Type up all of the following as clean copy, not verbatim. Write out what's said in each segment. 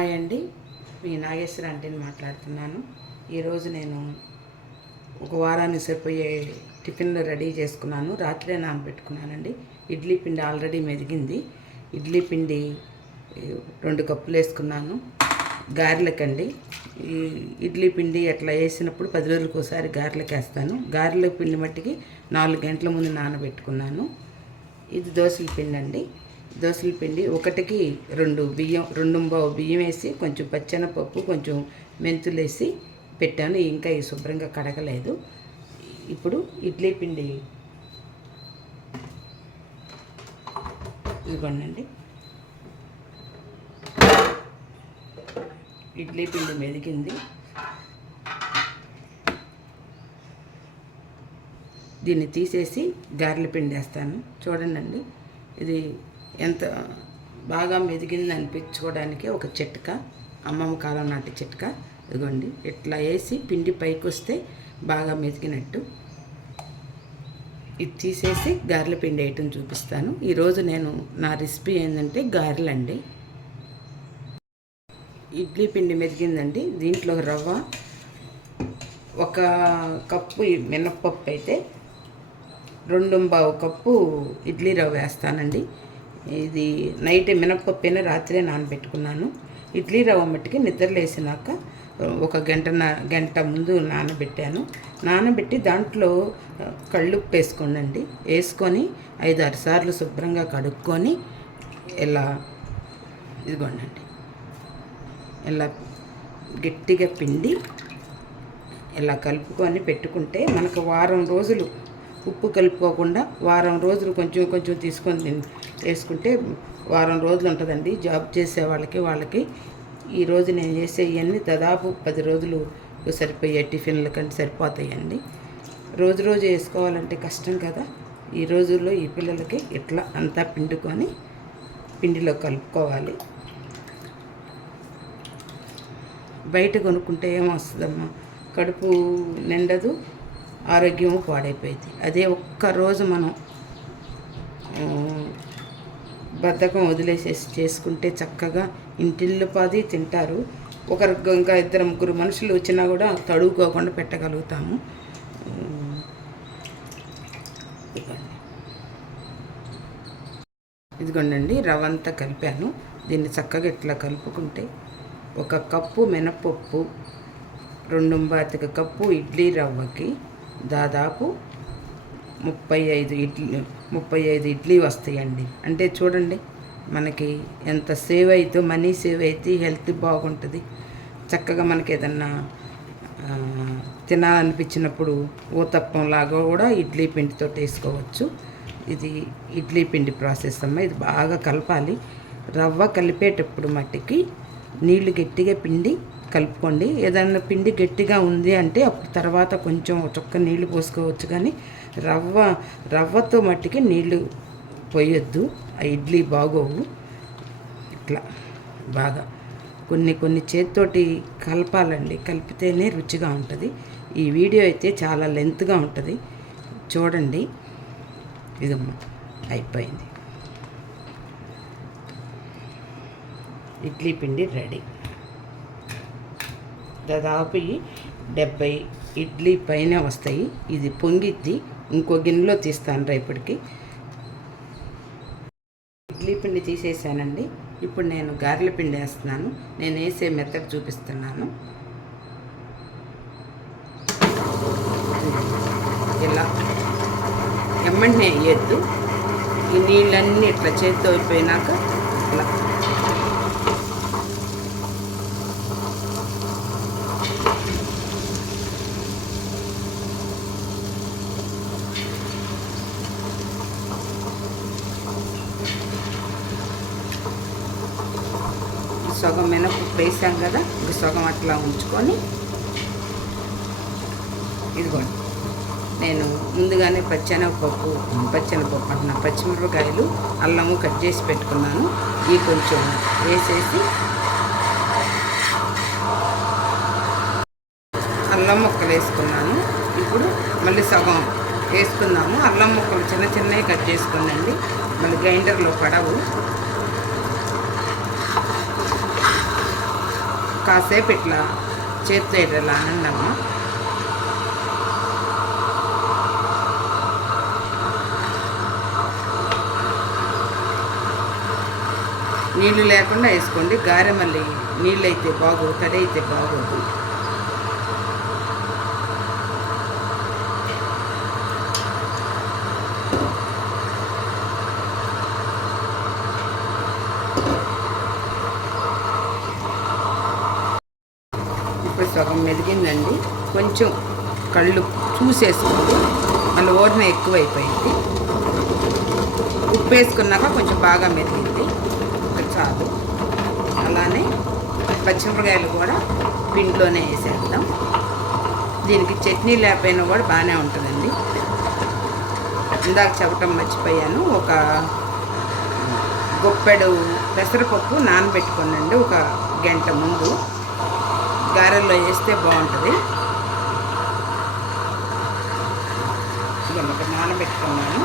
Hi అండి, మీ నాగేశ్వర ఆంటీని మాట్లాడుతున్నాను. ఈరోజు నేను ఒక వారానికి సరిపోయే టిఫిన్లు రెడీ చేసుకున్నాను. రాత్రే నానబెట్టుకున్నానండి. ఇడ్లీ పిండి ఆల్రెడీ మెదిగింది. ఇడ్లీ పిండి 2 కప్పులు వేసుకున్నాను. గారెలకండి, ఈ ఇడ్లీ పిండి అట్లా వేసినప్పుడు 10 రోజులకు ఒకసారి గారెలకు వేస్తాను. గారెల పిండి మట్టికి 4 గంటల ముందు నానబెట్టుకున్నాను. ఇది దోశల పిండి అండి. దోశల పిండి ఒకటికి 2 బియ్యం, 2 బియ్యం వేసి కొంచెం పచ్చెనపప్పు, కొంచెం మెంతులు వేసి పెట్టాను. ఇంకా ఈ శుభ్రంగా కడగలేదు. ఇప్పుడు ఇడ్లీ పిండి ఇదిగోండి. ఇడ్లీ పిండి మెదిగింది. దీన్ని తీసేసి గారెల పిండి వేస్తాను. చూడండి, ఇది ఎంత బాగా మెదిగింది అనిపించుకోవడానికి ఒక చిట్కా, అమ్మమ్మ కాలం నాటి చిట్కా. ఇదిగోండి, ఇట్లా వేసి పిండి పైకి వస్తే బాగా మెదిగినట్టు. ఇది తీసేసి గారెల పిండి వేయటం చూపిస్తాను. ఈరోజు నేను నా రెసిపీ ఏంటంటే గారెలండి. ఇడ్లీ పిండి మెదిగిందండి. దీంట్లో రవ్వ 1 కప్పు మినప్పప్పు అయితే 2 కప్పు ఇడ్లీ రవ్వ వేస్తానండి. ఇది నైట్ మినప్పప్పు రాత్రే నానబెట్టుకున్నాను. ఇడ్లీ రవ్వ మట్టికి నిద్రలేసినాక 1 గంట ముందు నానబెట్టాను. నానబెట్టి దాంట్లో కళ్ళుప్పు వేసుకోండి. వేసుకొని 5-6 సార్లు శుభ్రంగా కడుక్కొని ఇలా ఇదిగోండి, ఇలా గట్టిగా పిండి ఇలా కలుపుకొని పెట్టుకుంటే మనకు వారం రోజులు ఉప్పు కలుపుకోకుండా వారం రోజులు కొంచెం కొంచెం తీసుకొని వేసుకుంటే వారం రోజులు ఉంటుందండి. జాబ్ చేసే వాళ్ళకి ఈరోజు నేను చేసే ఇవన్నీ దాదాపు 10 రోజులు సరిపోయే టిఫిన్ల కంటే సరిపోతాయండి. రోజు వేసుకోవాలంటే కష్టం కదా. ఈ రోజుల్లో ఈ పిల్లలకి ఇట్లా అంతా పిండుకొని పిండిలో కలుపుకోవాలి. బయట కొనుక్కుంటే ఏమొస్తుందమ్మా, కడుపు నిండదు, ఆరోగ్యం పాడైపోయింది. అదే ఒక్కరోజు మనం బద్ధకం వదిలేసేసి చేసుకుంటే చక్కగా ఇంటిల్లు పాది తింటారు. ఇంకా 2-3 మనుషులు వచ్చినా కూడా తడువుకోకుండా పెట్టగలుగుతాము. ఇదిగోండి, రవ్వ అంతా కలిపాను. దీన్ని చక్కగా ఇట్లా కలుపుకుంటే 1 కప్పు మినపప్పు, 2 కప్పు ఇడ్లీ రవ్వకి దాదాపు 35 ఇడ్లీ వస్తాయండి. అంటే చూడండి, మనకి ఎంత సేవ్ అవుతుందో, మనీ సేవ్ అయితే హెల్త్ బాగుంటుంది. చక్కగా మనకి ఏదన్నా తినాలనిపించినప్పుడు ఊతప్పం లాగా కూడా ఇడ్లీ పిండితో వేసుకోవచ్చు. ఇది ఇడ్లీ పిండి ప్రాసెస్ అమ్మ. ఇది బాగా కలపాలి. రవ్వ కలిపేటప్పుడు మట్టికి నీళ్లు గట్టిగా పిండి కలుపుకోండి. ఏదైనా పిండి గట్టిగా ఉంది అంటే అప్పుడు తర్వాత కొంచెం చొక్క నీళ్లు పోసుకోవచ్చు. కానీ రవ్వతో మట్టికి నీళ్లు పోయొద్దు, ఆ ఇడ్లీ బాగోవు. ఇట్లా బాగా కొన్ని చేతితోటి కలపాలండి. కలిపితేనే రుచిగా ఉంటుంది. ఈ వీడియో అయితే చాలా లెంత్గా ఉంటుంది, చూడండి. ఇదమ్మా, అయిపోయింది. ఇడ్లీ పిండి రెడీ. దాదాపు 70 ఇడ్లీ పైన వస్తాయి. ఇది పొంగిద్ది. ఇంకో గిన్నెలో తీస్తాను రేపటికి. ఇడ్లీ పిండి తీసేసానండి. ఇప్పుడు నేను గారెల పిండి వేస్తున్నాను. నేను వేసే మెథడ్ చూపిస్తున్నాను. ఇలా ఎమ్మంటే వేయద్దు. ఈ నీళ్ళన్నీ ఇట్లా చేతితో అయిపోయినాక ఇలా సగం మినపప్పు వేసాం కదా, ఇంక సగం అట్లా ఉంచుకొని ఇదిగోండి, నేను ముందుగానే పచ్చెనపప్పు అంటున్నా, పచ్చిమిరపకాయలు, అల్లము కట్ చేసి పెట్టుకున్నాను. ఇవి కొంచెం వేసేసి అల్లం ముక్కలు వేసుకున్నాను. ఇప్పుడు మళ్ళీ సగం వేసుకుందాము. అల్లం ముక్కలు చిన్నవి కట్ చేసుకున్నాండి. మళ్ళీ గ్రైండర్లో పడవు. కాసేపు ఇట్లా చేత్తో ఇట్లా అనండమ్మా. నీళ్ళు లేకుండా వేసుకోండి. గారె మళ్ళీ నీళ్ళు అయితే బాగోదు, తడి అయితే బాగోదు. ఇప్పుడు సగం మెదిగిందండి. కొంచెం కళ్ళు చూసేసుకోండి. మళ్ళీ ఓర్న ఎక్కువైపోయింది. ఉప్పు వేసుకున్నాక కొంచెం బాగా మెదిగింది, చాలు. అలానే పచ్చిమిరపకాయలు కూడా పిండిలోనే వేసేద్దాం. దీనికి చట్నీ లేకపోయినా కూడా బాగానే ఉంటుందండి. ఇందాక చెప్పటం మర్చిపోయాను, ఒక గొప్పెడు పెసరపప్పు నానబెట్టుకోనండి ఒక గంట ముందు. గారెల్లో వేస్తే బాగుంటుంది. ఇక నానబెట్టుకున్నాను.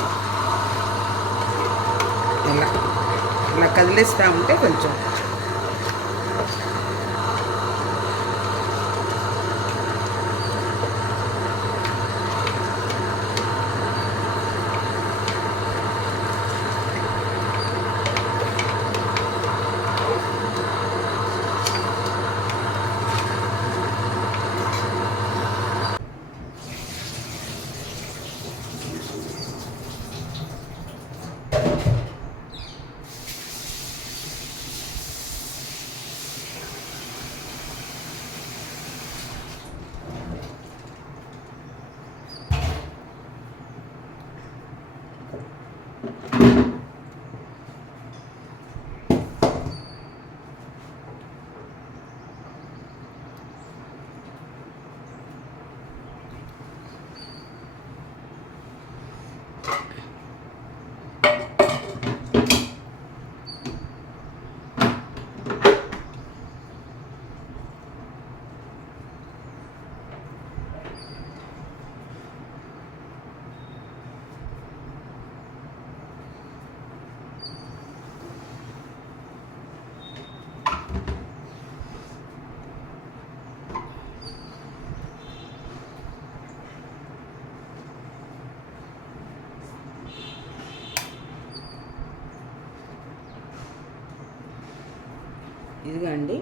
ఇలా కదిలిస్తూ ఉంటే కొంచెం ఇదిగోండి.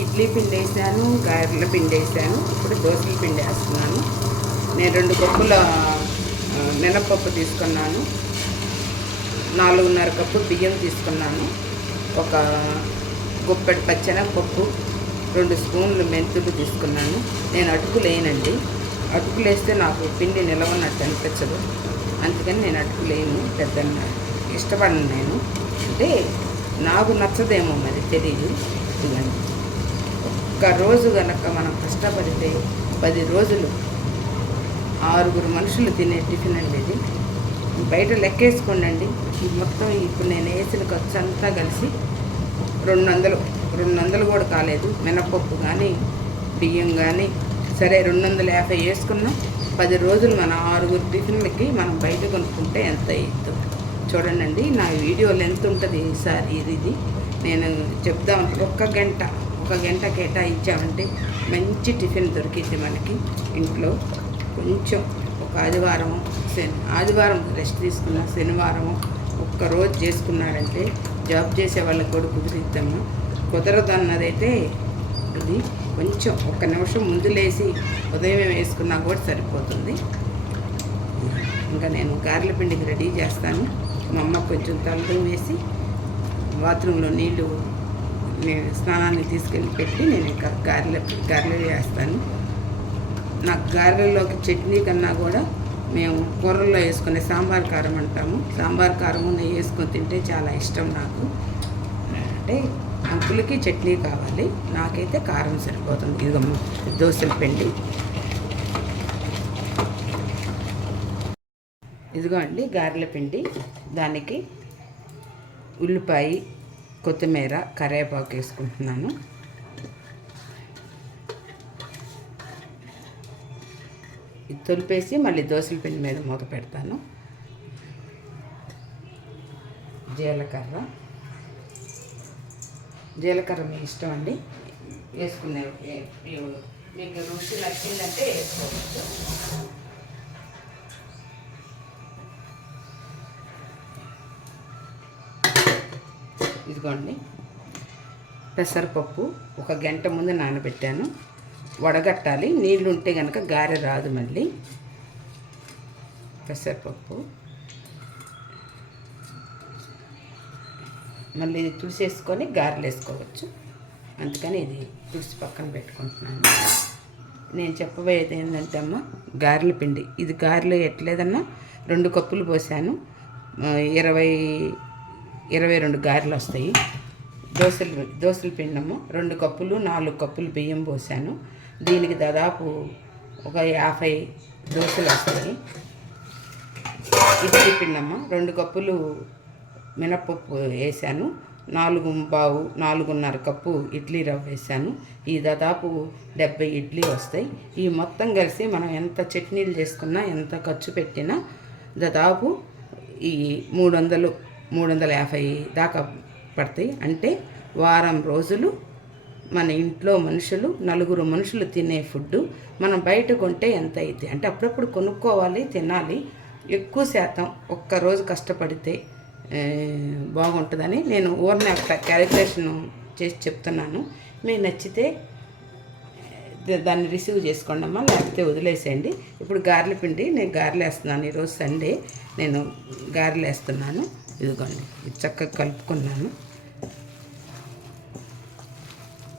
ఇడ్లీ పిండి వేసాను, గారెల పిండి వేసాను. ఇప్పుడు దోశల పిండి వేస్తున్నాను. నేను 2 కప్పుల మినపప్పు తీసుకున్నాను, 4.5 కప్పు బియ్యం తీసుకున్నాను, ఒక గుప్పెడు పచ్చెనగపప్పు, 2 స్పూన్లు మెంతులు తీసుకున్నాను. నేను అటుకులు వేయనండి. అటుకులు వేస్తే నాకు పిండి నిలవన్నట్టు అనిపించదు, అందుకని నేను అటుకులు వేయను. పెద్ద ఇష్టపడను నేను. అంటే నాకు నచ్చదేమో మరి తెలియదు. ఇదండి, ఒక్కరోజు కనుక మనం కష్టపడితే 10 రోజులు 6 మనుషులు తినే టిఫిన్ అండి ఇది. బయట లెక్కేసుకోండి. మొత్తం ఇప్పుడు నేను వేసిన ఖర్చు అంతా కలిసి 200 కూడా కాలేదు. మినపప్పు కానీ బియ్యం కానీ సరే 250 వేసుకున్నాం. 10 రోజులు మన 6 టిఫిన్లకి మనం బయట కొనుక్కుంటే ఎంత అయ్యిద్దో చూడండి. నా వీడియోలు ఎంత ఉంటుంది ఈసారి ఇది నేను చెప్దామని ఒక గంట కేటాయించామంటే మంచి టిఫిన్ దొరికింది మనకి ఇంట్లో. కొంచెం ఒక ఆదివారం రెస్ట్ తీసుకున్న, శనివారము ఒక్కరోజు చేసుకున్నారంటే జాబ్ చేసే వాళ్ళకి కూడా కుదిరిద్దాము. కుదరదు అన్నదైతే ఇది కొంచెం 1 నిమిషం ముందు లేచి ఉదయం వేసుకున్నా కూడా సరిపోతుంది. ఇంకా నేను గారెల పిండికి రెడీ చేస్తాను. మా అమ్మ కొంచెం తలతో వేసి బాత్రూంలో నీళ్ళు స్నానాన్ని తీసుకెళ్ళి పెట్టి నేను ఇంకా గారెలు వేస్తాను. నాకు గారెల్లోకి చట్నీ కన్నా కూడా మేము కూరల్లో వేసుకునే సాంబార్ కారం అంటాము. సాంబార్ కారము నెయ్యి వేసుకొని తింటే చాలా ఇష్టం నాకు. అంటే అంకులకి చట్నీ కావాలి, నాకైతే కారం సరిపోతుంది. ఇదిగమ్మ దోశల పిండి. ఇదిగో అండి గారెల పిండి. దానికి ఉల్లిపాయ, కొత్తిమీర, కరివేపాకు వేసుకుంటున్నాను. ఇది తొలిపేసి మళ్ళీ దోశల పిండి మీద మూత పెడతాను. జీలకర్ర మీ ఇష్టం అండి. వేసుకునే మీకు రుచి నచ్చిందంటే వేసుకోవచ్చు. ఇదిగోండి, పెసరపప్పు ఒక గంట ముందు నానబెట్టాను. వడగట్టాలి, నీళ్ళు ఉంటే కనుక గారె రాదు. మళ్ళీ పెసరపప్పు మళ్ళీ ఇది తుడిసేసుకొని గారెలు వేసుకోవచ్చు. అందుకని ఇది తుడిసి పక్కన పెట్టుకుంటున్నాను. నేను చెప్పబోయేది ఏంటంటే అమ్మ, గారెల పిండి. ఇది గారెలు ఎట్లేదన్నా 2 కప్పులు పోసాను. 22 గారెలు వస్తాయి. దోశల పిండము 2 కప్పులు 4 కప్పులు బియ్యం పోసాను. దీనికి దాదాపు ఒక 50 దోశలు వస్తాయి. ఇడ్లీ పిండమ్మ 2 కప్పులు మినప్పప్పు వేసాను. 4.5 కప్పు ఇడ్లీ రవ్వ వేసాను. ఈ దాదాపు 70 ఇడ్లీ వస్తాయి. ఈ మొత్తం కలిసి మనం ఎంత చట్నీలు చేసుకున్నా, ఎంత ఖర్చు పెట్టినా దాదాపు ఈ 300-350 దాకా పడతాయి. అంటే వారం రోజులు మన ఇంట్లో నలుగురు మనుషులు తినే ఫుడ్డు మనం బయట కొంటే ఎంత అవుతుంది అంటే అప్పుడప్పుడు కొనుక్కోవాలి, తినాలి. ఎక్కువ శాతం ఒక్కరోజు కష్టపడితే బాగుంటుందని నేను ఊరిని క్యాలిక్యులేషన్ చేసి చెప్తున్నాను. మీకు నచ్చితే దాన్ని రిసీవ్ చేసుకోండి అమ్మా, లేకపోతే వదిలేసేయండి. ఇప్పుడు గారెల పిండి నేను గారెలు వేస్తున్నాను. ఈరోజు సండే నేను గారెలు వేస్తున్నాను. ఇదిగోండి, ఇది చక్కగా కలుపుకున్నాను.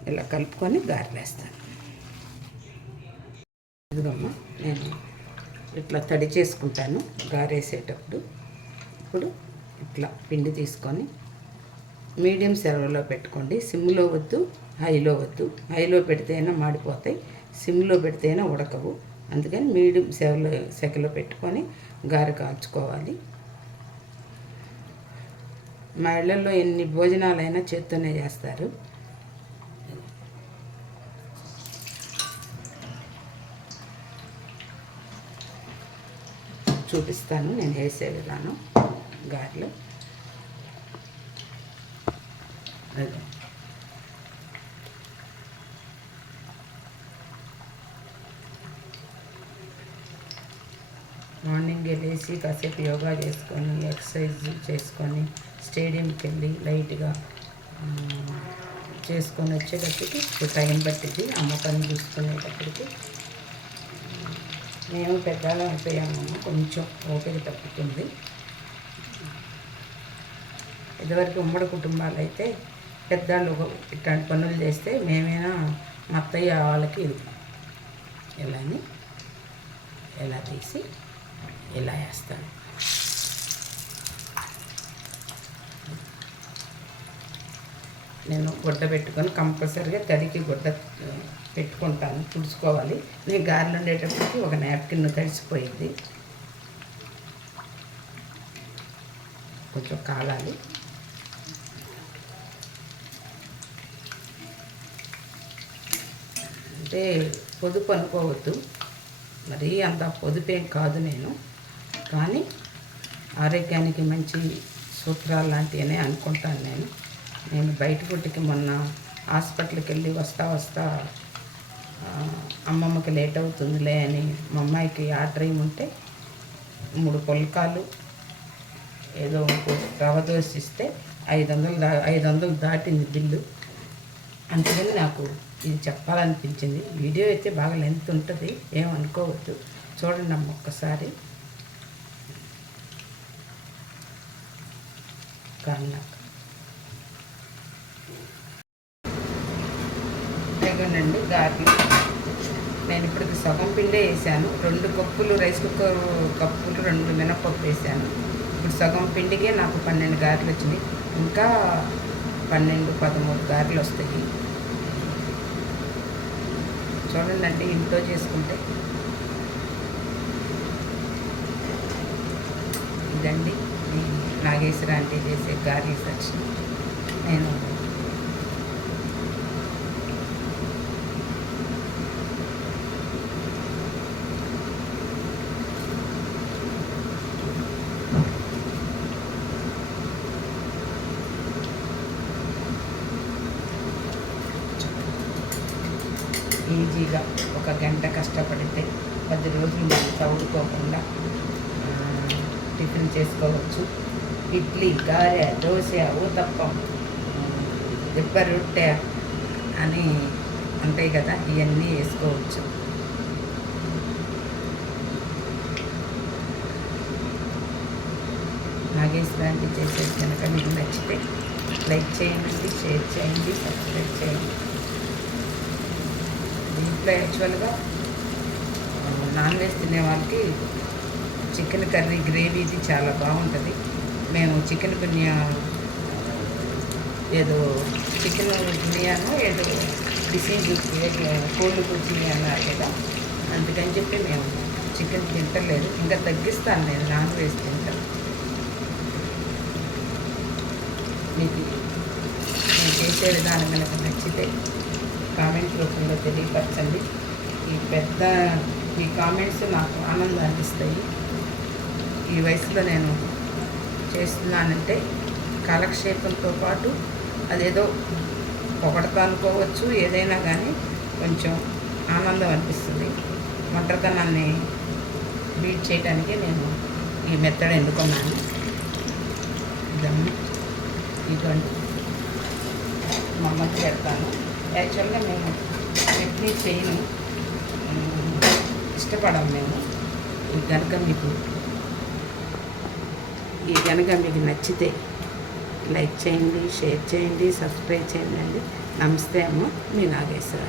ఇలా కలుపుకొని గారెలు వేస్తాను. ఇదిగమ్మా, నేను ఇట్లా తడి చేసుకుంటాను గారేసేటప్పుడు. ఇప్పుడు ఇట్లా పిండి తీసుకొని మీడియం సెరవలో పెట్టుకోండి. సిమ్లో వద్దు, హైలో వద్దు. హైలో పెడితేనే మాడిపోతాయి, సిమ్లో పెడితేనే ఉడకవు. అందుకని మీడియం సెకలో పెట్టుకొని గారె కాల్చుకోవాలి. మా ఇళ్ళల్లో ఎన్ని భోజనాలైనా చేత్తోనే చేస్తారు. చూపిస్తాను నేను వేసే విధానం గారెలు. మార్నింగ్ వెళ్ళేసి కాసేపు యోగా చేసుకొని, ఎక్సర్సైజ్ చేసుకొని, స్టేడియంకి వెళ్ళి లైట్గా చేసుకొని వచ్చేటప్పటికి టైం పట్టింది. అమ్మ పని చూసుకునేటప్పటికి మేము పెద్దవాళ్ళం అయిపోయామమ్మ, కొంచెం ఓపిక తప్పుతుంది. ఇదివరకు ఉమ్మడి కుటుంబాలు అయితే పెద్దవాళ్ళు ఇట్లాంటి పనులు చేస్తే మేమైనా మా అత్తయ్య వాళ్ళకి ఎలా తీసి ఇలా వేస్తాను. నేను గుడ్డ పెట్టుకొని కంపల్సరీగా తడికి గుడ్డ పెట్టుకుంటాను, తుడుచుకోవాలి. నేను గారెలు ఉండేటప్పటికి ఒక నాప్కిన్ తడిసిపోయింది, కొంచెం కాలాలి. అంటే పొదుపు అనుకోవద్దు, మరీ అంత పొదుపేం కాదు నేను, కానీ ఆరోగ్యానికి మంచి సూత్రాలు లాంటివనే అనుకుంటాను నేను బయట ఫుడ్కి మొన్న హాస్పిటల్కి వెళ్ళి వస్తా అమ్మమ్మకి లేట్ అవుతుందిలే అని మా అమ్మాయికి ఆర్డర్ ఉంటే 3 పుల్కాలు ఏదో రవ్వ దోశ ఇస్తే 500 దాటింది బిల్లు. అందుకని నాకు ఇది చెప్పాలనిపించింది. వీడియో అయితే బాగా లెంత్ ఉంటుంది, ఏమనుకోవద్దు. చూడండి అమ్మ ఒక్కసారి. ఇదిగోనండి గారెలు. నేను ఇప్పటికి సగం పిండే వేసాను. 2 కప్పులు రైస్ కుక్కర్ కప్పులు 2 మినప్పప్పు వేసాను. ఇప్పుడు సగం పిండికే నాకు 12 గారెలు వచ్చినాయి. ఇంకా 12-13 గారెలు వస్తాయి. చూడండి, ఇంట్లో చేసుకుంటే ఇదండి నాగేశ్వర అంటే చేసే గారెల సెక్షన్. నేను ఈజీగా ఒక గంట కష్టపడితే 10 రోజులు మనం చదువుకోకుండా టిఫిన్ చేసుకోవచ్చు. ఇడ్లీ, గారె, దోశ, ఊతప్పం, దిబ్బ రొట్టె అని ఉంటాయి కదా, ఇవన్నీ వేసుకోవచ్చు. నాగేశ్వరానికి చేసేది కనుక మీకు నచ్చితే లైక్ చేయండి, షేర్ చేయండి, సబ్స్క్రైబ్ చేయండి. దీంట్లో యాక్చువల్గా నాన్ వెజ్ తినే వాళ్ళకి చికెన్ కర్రీ గ్రేవీది చాలా బాగుంటుంది. మేము చికెన్ బిర్యా ఏదో చికెన్ బిర్యానో ఏదో డిసీజ్ కోల్డ్ కూర్చి అన్నారు కదా, అందుకని చెప్పి మేము చికెన్ తింటలేదు. ఇంకా తగ్గిస్తాను నేను నాన్ వెజ్ తింటాను. మీకు నేను చేసే విధానం కనుక నచ్చితే కామెంట్ రూపంలో తెలియపరచండి. ఈ కామెంట్స్ నాకు ఆనందాన్ని ఇస్తాయి. ఈ వయసులో నేను చేస్తున్నానంటే కాలక్షేపంతో పాటు అదేదో పొగడతా అనుకోవచ్చు, ఏదైనా కానీ కొంచెం ఆనందం అనిపిస్తుంది. ఒంటరితనాన్ని బీట్ చేయడానికే నేను ఈ మెథడ్ ఎన్నుకున్నాను. ఇటువంటి మా అమ్మకి పెడతాను. యాక్చువల్గా మేము చట్నీ చేయను, ఇష్టపడము మేము. ఈ కనుక మీకు నచ్చితే లైక్ చేయండి, షేర్ చేయండి, సబ్స్క్రైబ్ చేయండి. నమస్తే అమ్మ, మీ నాగేశ్వర.